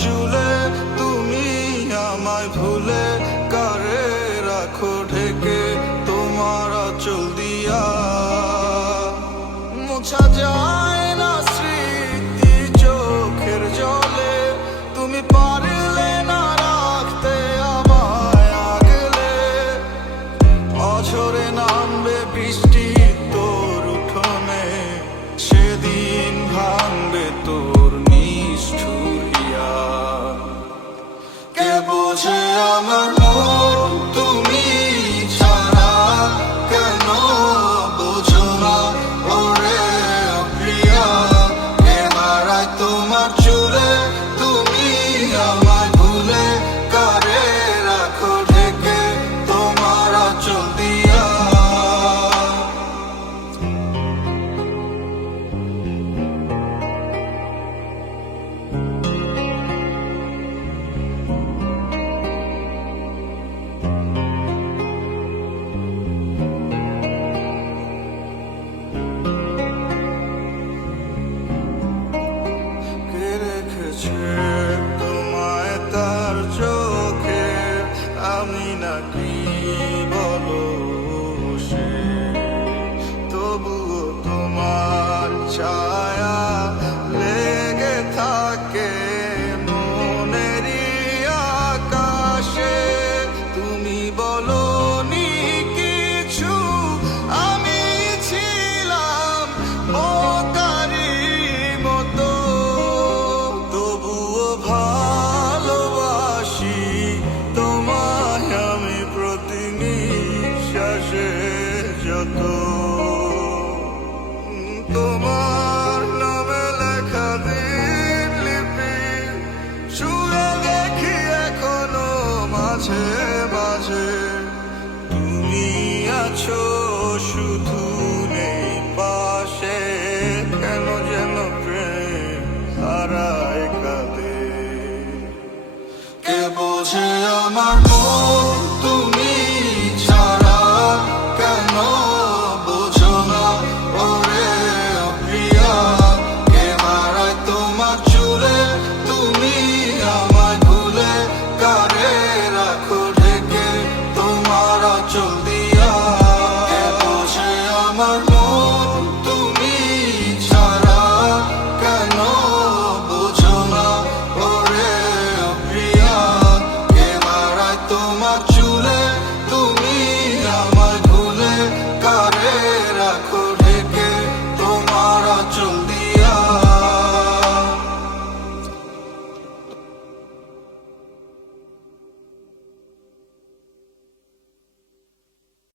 চুলে, তুমি আমায় ভুলে কারে রাখো ঢেকে তোমার আঁচল দিয়া। মোছা যায় না স্মৃতি চোখের জলে, তুমি পারলে না রাখতে আমায় আগলে। অঝরে নামবে বৃষ্টি তোর উঠোনে, সেদিন ভাঙবে তোর নিষ্ঠুর হিয়া। কে বোঝে আমার মন তুমি ছাড়া, কেন বোঝো না ওরে প্রিয়া। কে হারায় তোমার চুলে, তুমি আমায় ভুলে কারে রাখো ঢেকে তোমার আঁচল দিয়া। তোমায় তার চোখে, আমি নাকি বলো সে, তবুও তোমার ছায়া লেগে থাকে মনেরই আকাশে। তুমি বলো নি কিছু, আমি ছিলাম বোকারি মতো, তবুও ভালোবাসি তোমায় আমি প্রতি নিঃশ্বাসে যত। তোমার